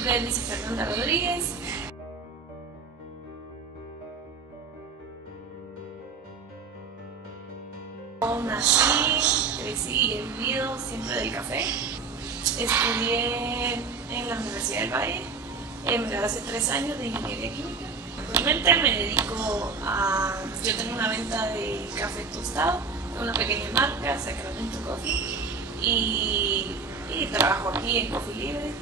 nombre es Lizy Fernanda Rodríguez. Nací, crecí y he vivido siempre del café. Estudié en la Universidad del Valle, me gradué hace 3 años de Ingeniería Química. Actualmente me dedico a... Yo tengo una venta de café tostado, una pequeña marca, Sacramento Coffee, y trabajo aquí en Coffee Libre.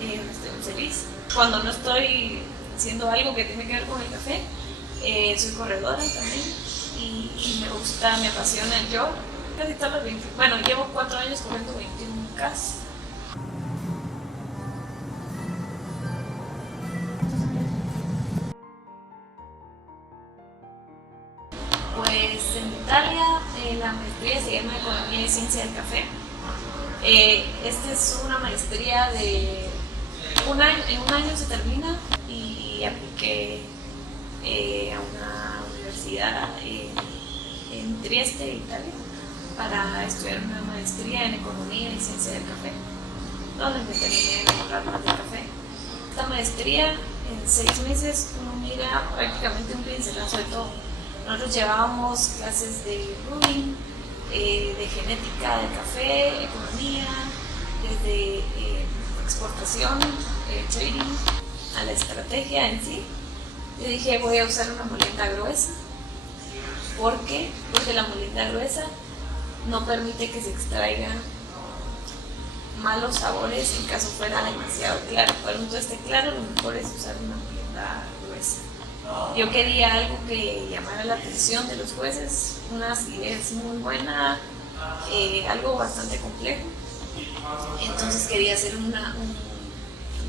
Estoy muy feliz. Cuando no estoy haciendo algo que tiene que ver con el café, soy corredora también y me gusta, me apasiona el yoga. Casi todos los 20. Bueno, llevo 4 años corriendo 21K. Pues en Italia la maestría se llama Economía y Ciencia del Café. Esta es una maestría de un año, en un año se termina, y apliqué a una universidad en Trieste, Italia, para estudiar una maestría en Economía y Ciencia del Café, donde me terminé de enamorar más del café. Esta maestría, en 6 meses, uno mira prácticamente un pincelazo de todo. Nosotros llevábamos clases de brewing, de genética del café, economía, desde exportación, trading, a la estrategia en sí. Yo dije, voy a usar una molienda gruesa. ¿Por qué? Porque la molienda gruesa no permite que se extraigan malos sabores en caso fuera demasiado claro. Para un tueste claro, lo mejor es usar una molienda gruesa. Yo quería algo que llamara la atención de los jueces, una acidez muy buena, algo bastante complejo. Entonces quería hacer ¿cómo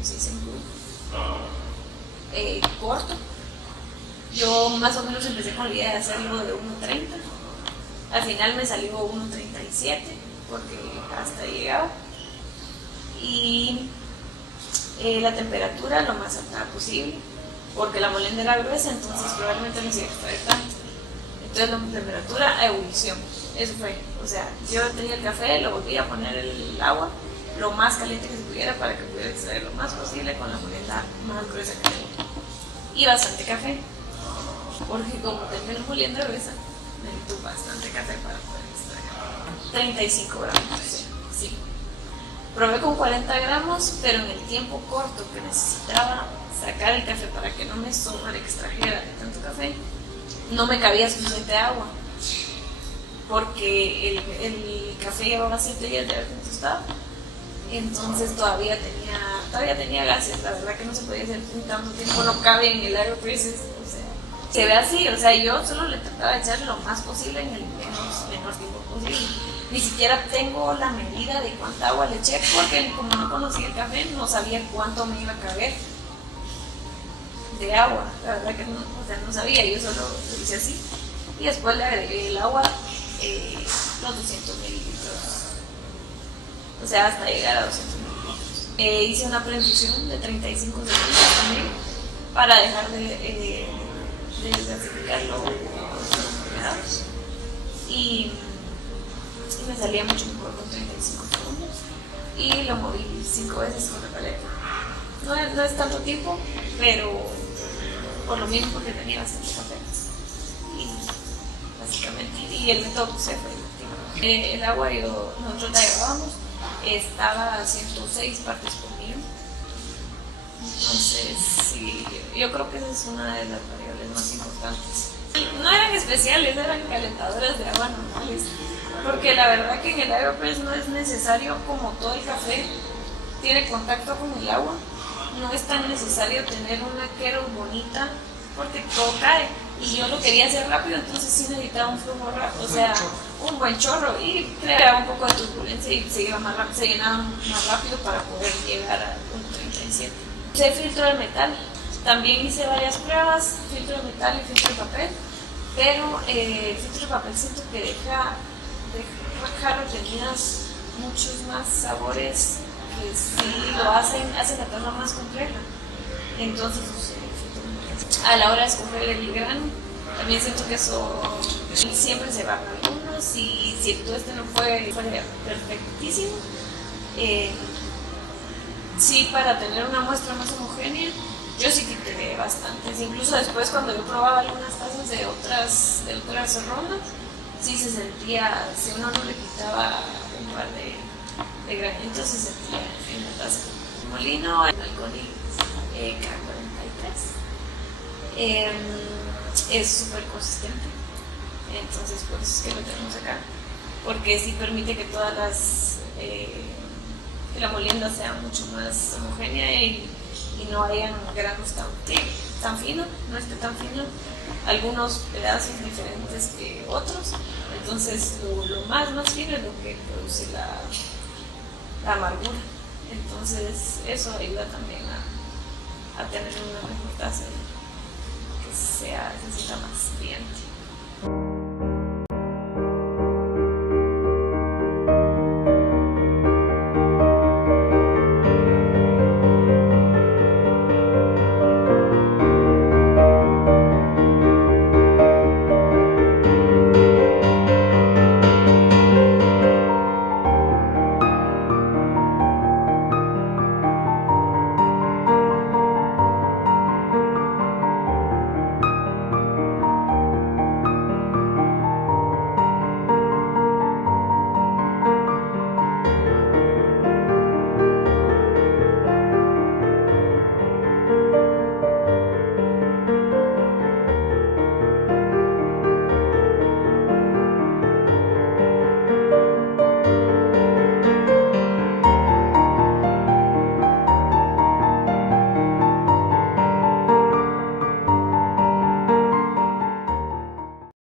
se dice? Corto. Yo más o menos empecé con la idea de hacerlo de 1.30. Al final me salió 1.37 porque hasta llegaba. Y la temperatura lo más alta posible, porque la molienda era gruesa, entonces probablemente no se iba a extraer tanto. Entonces la temperatura a ebullición, eso fue. O sea, yo tenía el café, lo volví a poner el agua lo más caliente que se pudiera para que pudiera extraer lo más posible con la molienda más gruesa que tenía. Y bastante café, porque como tenía la molienda gruesa, necesito bastante café para poder extraer. 35 gramos, sí. Probé con 40 gramos, pero en el tiempo corto que necesitaba sacar el café para que no me sobreextrajera de tanto café, no me cabía suficiente agua, porque el café llevaba 7 días de haber tostado, entonces todavía tenía gases. La verdad que no se podía hacer en tanto tiempo, no cabe en el AeroPress, o sea, se ve así. O sea, yo solo le trataba de echar lo más posible en el menor tiempo posible. Ni siquiera tengo la medida de cuánta agua le eché, porque como no conocía el café, no sabía cuánto me iba a caber de agua. La verdad que no, o sea, no sabía, yo solo lo hice así. Y después le agregué el agua, los 200 mililitros. O sea, hasta llegar a 200 mililitros. Hice una preinfusión de 35 segundos también, para dejar de desgasificarlo y me salía mucho mejor con 35 segundos. Y lo moví 5 veces con la paleta. No es tanto tiempo, pero por lo mismo, porque tenía bastante café. Y básicamente, y el método se fue. El agua nosotros la llevábamos, estaba a 106 partes por millón. Entonces, sí, yo creo que esa es una de las variables más importantes. No eran especiales, eran calentadoras de agua normales, porque la verdad que en el AeroPress no es necesario, como todo el café tiene contacto con el agua, no es tan necesario tener una kettle bonita, porque todo cae. Y yo lo quería hacer rápido, entonces sí necesitaba un flujo rápido, o sea, un buen chorro, y creaba un poco de turbulencia y se llenaba más rápido para poder llegar a 1.37. Usé filtro de metal, también hice varias pruebas, filtro de metal y filtro de papel, pero el filtro de papel siento que deja retenidas muchos más sabores que sí lo hacen la taza más compleja. Entonces usé filtro de metal. A la hora de escoger el grano, también siento que eso siempre se van algunos, y si el tueste no fue perfectísimo, sí, para tener una muestra más homogénea, yo sí quité bastantes. Incluso después cuando yo probaba algunas tazas de otras rondas, sí se sentía, si uno no le quitaba un par de granitos, se sentía en la taza. Molino, el Alconi K43, es súper consistente, entonces por eso es que lo tenemos acá, porque sí permite que todas que la molienda sea mucho más homogénea y no hayan granos tan finos, no esté tan fino, algunos pedazos diferentes que otros, entonces lo más fino es lo que produce la amargura, entonces eso ayuda también a tener una mejor taza que se sienta más brillante.